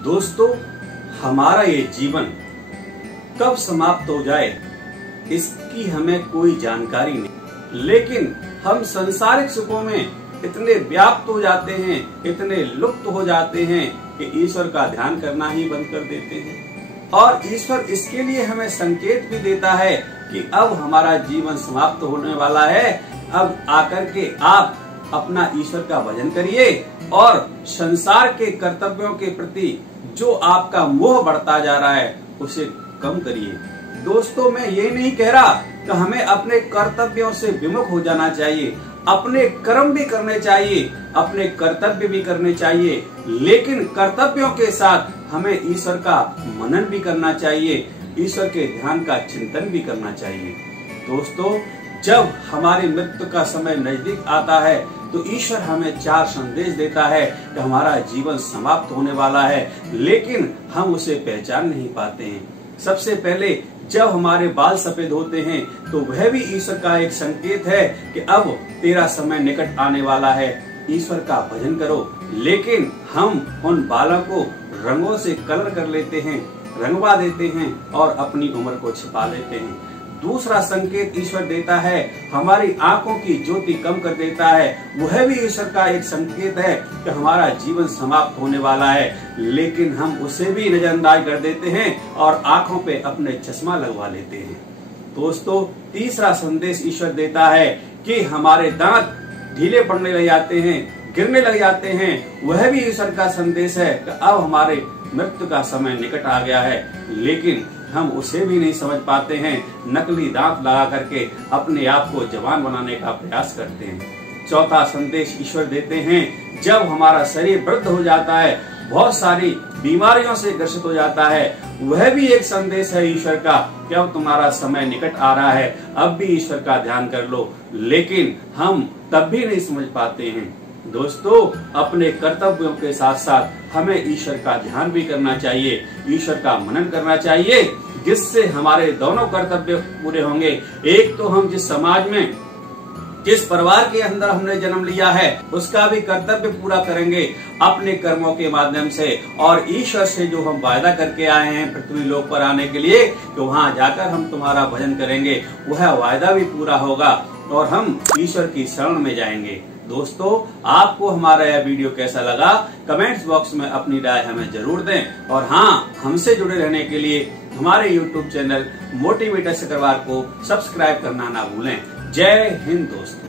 दोस्तों, हमारा ये जीवन कब समाप्त हो जाए इसकी हमें कोई जानकारी नहीं, लेकिन हम सांसारिक सुखों में इतने व्याप्त हो जाते हैं, इतने लुप्त हो जाते हैं कि ईश्वर का ध्यान करना ही बंद कर देते हैं। और ईश्वर इसके लिए हमें संकेत भी देता है कि अब हमारा जीवन समाप्त होने वाला है। अब आकर के आप अपना ईश्वर का भजन करिए और संसार के कर्तव्यों के प्रति जो आपका मोह बढ़ता जा रहा है उसे कम करिए। दोस्तों, मैं ये नहीं कह रहा कि हमें अपने कर्तव्यों से विमुख हो जाना चाहिए, अपने कर्म भी करने चाहिए, अपने कर्तव्य भी करने चाहिए, लेकिन कर्तव्यों के साथ हमें ईश्वर का मनन भी करना चाहिए, ईश्वर के ध्यान का चिंतन भी करना चाहिए। दोस्तों, जब हमारी मृत्यु का समय नजदीक आता है तो ईश्वर हमें 4 संदेश देता है कि हमारा जीवन समाप्त होने वाला है, लेकिन हम उसे पहचान नहीं पाते हैं। सबसे पहले जब हमारे बाल सफेद होते हैं तो वह भी ईश्वर का एक संकेत है कि अब तेरा समय निकट आने वाला है, ईश्वर का भजन करो। लेकिन हम उन बालों को रंगों से कलर कर लेते हैं, रंगवा देते हैं और अपनी उम्र को छिपा लेते हैं। दूसरा संकेत ईश्वर देता है, हमारी आंखों की ज्योति कम कर देता है, वह भी ईश्वर का एक संकेत है कि हमारा जीवन समाप्त होने वाला है, लेकिन हम उसे भी नजरअंदाज कर देते हैं और आंखों पे अपने चश्मा लगवा लेते हैं। दोस्तों, तीसरा संदेश ईश्वर देता है कि हमारे दांत ढीले पड़ने लग जाते हैं, गिरने लग जाते हैं, वह भी ईश्वर का संदेश है कि अब हमारे मृत्यु का समय निकट आ गया है, लेकिन हम उसे भी नहीं समझ पाते हैं, नकली दांत लगा करके अपने आप को जवान बनाने का प्रयास करते हैं। चौथा संदेश ईश्वर देते हैं, जब हमारा शरीर वृद्ध हो जाता है, बहुत सारी बीमारियों से ग्रसित हो जाता है, वह भी एक संदेश है ईश्वर का कि अब तुम्हारा समय निकट आ रहा है, अब भी ईश्वर का ध्यान कर लो, लेकिन हम तब भी नहीं समझ पाते हैं। दोस्तों, अपने कर्तव्यों के साथ साथ हमें ईश्वर का ध्यान भी करना चाहिए, ईश्वर का मनन करना चाहिए, जिससे हमारे दोनों कर्तव्य पूरे होंगे। एक तो हम जिस समाज में, जिस परिवार के अंदर हमने जन्म लिया है, उसका भी कर्तव्य पूरा करेंगे अपने कर्मों के माध्यम से, और ईश्वर से जो हम वायदा करके आए हैं पृथ्वी लोक पर आने के लिए कि वहां जाकर हम तुम्हारा भजन करेंगे, वह वायदा भी पूरा होगा और हम ईश्वर की शरण में जाएंगे। दोस्तों, आपको हमारा यह वीडियो कैसा लगा कमेंट्स बॉक्स में अपनी राय हमें जरूर दें, और हाँ, हमसे जुड़े रहने के लिए हमारे YouTube चैनल मोटिवेटर अग्रवाल को सब्सक्राइब करना ना भूलें। जय हिंद दोस्तों।